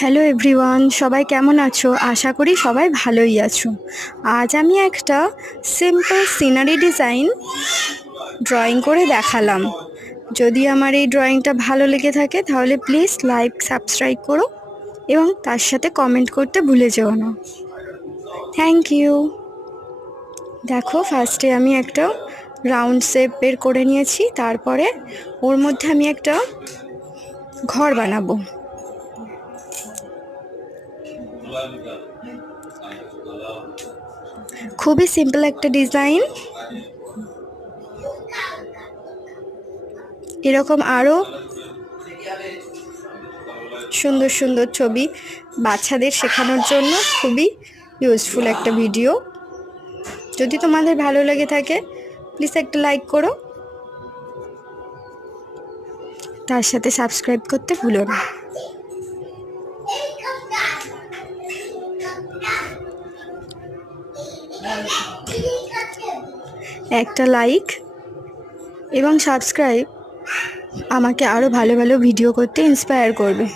Hello everyone, সবাই কেমন আছো? আশা করি সবাই ভালোই আছো। আজ আমি একটা সিম্পল সিনারি ডিজাইন ড্রয়িং করে দেখালাম। যদি আমার এই ড্রয়িংটা ভালো লেগে থাকে তাহলে প্লিজ লাইক সাবস্ক্রাইব করো এবং তার সাথে কমেন্ট করতে ভুলে যেও না। Thank you. দেখো, ফার্স্টে আমি একটা রাউন্ড শেপ বের করে নিয়েছি, তারপরে ওর মধ্যে আমি একটা ঘর বানাবো। খুবই সিম্পল একটা ডিজাইন। এরকম আরও সুন্দর সুন্দর ছবি বাচ্চাদের শেখানোর জন্য খুবই ইউজফুল একটা ভিডিও। যদি তোমাদের ভালো লেগে থাকে প্লিজ একটা লাইক করো, তার সাথে সাবস্ক্রাইব করতে ভুলো না। একটা লাইক এবং সাবস্ক্রাইব আমাকে আরও ভালো ভালো ভিডিও করতে ইন্সপায়ার করবে।